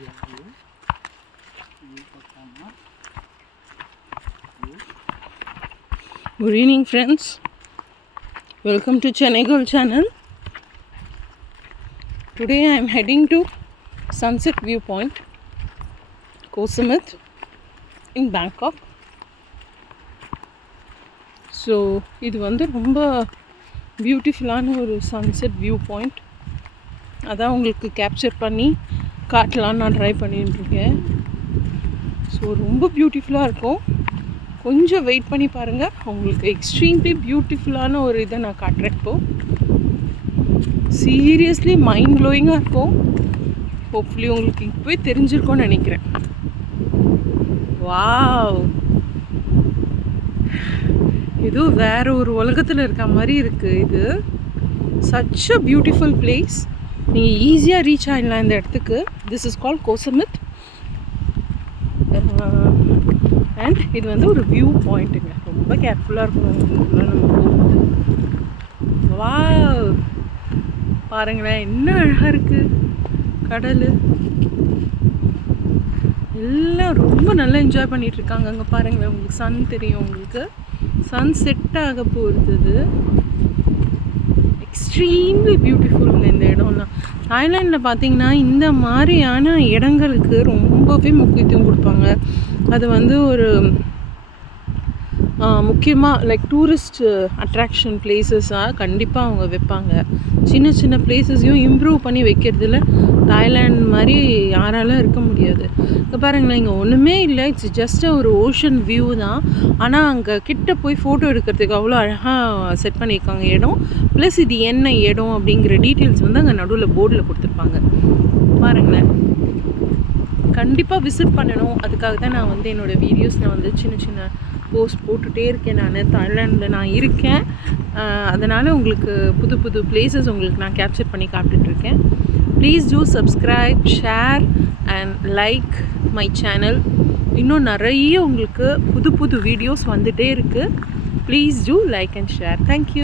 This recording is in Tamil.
Good evening, friends. Welcome to Chennai Girl channel. Today I am heading to Sunset Viewpoint, Koh Samut in Bangkok. So இது வந்து ரொம்ப பியூட்டிஃபுல்லான ஒரு சன்செட் வியூ பாயிண்ட். அதான் உங்களுக்கு கேப்சர் பண்ணி காட்டலான்னு நான் ட்ரை பண்ணிட்டுருக்கேன். ஸோ ரொம்ப பியூட்டிஃபுல்லாக இருக்கும். கொஞ்சம் வெயிட் பண்ணி பாருங்கள், உங்களுக்கு எக்ஸ்ட்ரீம்லி பியூட்டிஃபுல்லான ஒரு இதை நான் காட்டுறேன். இப்போது சீரியஸ்லி மைண்ட் ப்ளோயிங்காக இருக்கும். ஹோப்ஃபுல்லி உங்களுக்கு இப்போவே தெரிஞ்சிருக்கோன்னு நினைக்கிறேன். வாவ், ஏதோ வேறு ஒரு உலகத்தில் இருக்க மாதிரி இருக்குது. இது சச் அ பியூட்டிஃபுல் பிளேஸ். நீங்கள் ஈஸியாக ரீச் ஆகிடலாம் இந்த இடத்துக்கு. திஸ் இஸ் கால்ட் கோஹ் சமுத். அண்ட் இது வந்து ஒரு வியூ பாயிண்ட்டுங்க. ரொம்ப கேர்ஃபுல்லாக இருக்கணும் இதுக்குள்ளே நம்ம போகும்போது. வாவ், பாருங்களேன் என்ன அழகாக இருக்குது கடல். எல்லாம் ரொம்ப நல்லா என்ஜாய் பண்ணிகிட்ருக்காங்க. அங்கே பாருங்களேன், உங்களுக்கு சன் தெரியும். உங்களுக்கு சன் செட் ஆக போகிறது. எக்ஸ்ட்ரீம்லி பியூட்டிஃபுல்ங்க இந்த இடம்லாம். தாய்லாண்டில் பார்த்தீங்கன்னா இந்த மாதிரியான இடங்களுக்கு ரொம்பவே முக்கியத்துவம் கொடுப்பாங்க. அது வந்து ஒரு முக்கியமாக லைக் டூரிஸ்ட் அட்ராக்ஷன் பிளேசஸாக கண்டிப்பாக அவங்க வைப்பாங்க. சின்ன சின்ன பிளேஸஸையும் இம்ப்ரூவ் பண்ணி வைக்கிறதுல தாய்லாண்ட் மாதிரி யாராலும் இருக்க முடியாது. இப்போ பாருங்களேன், இங்கே ஒன்றுமே இல்லை. இட்ஸ் ஜஸ்ட் ஒரு ஓஷன் வியூ தான். ஆனால் அங்கே கிட்ட போய் ஃபோட்டோ எடுக்கிறதுக்கு அவ்வளோ அழகாக செட் பண்ணியிருக்காங்க இடம். ப்ளஸ் இது என்ன இடம் அப்படிங்கிற டீட்டெயில்ஸ் வந்து அங்கே நடுவில் போர்டில் கொடுத்துருப்பாங்க. பாருங்களேன், கண்டிப்பாக விசிட் பண்ணணும். அதுக்காக தான் நான் வந்து என்னோடய வீடியோஸில் வந்து சின்ன சின்ன போஸ்ட் போட்டுகிட்டே இருக்கேன். நான் தாய்லாண்டில் நான் இருக்கேன். அதனால் உங்களுக்கு புது புது பிளேசஸ் உங்களுக்கு நான் கேப்சர் பண்ணி காட்டுட்ருக்கேன். Please do subscribe, share and like my channel. இன்னும் நிறைய உங்களுக்கு புது புது வீடியோஸ் வந்துகிட்டே இருக்குது. Please do like and share. Thank you.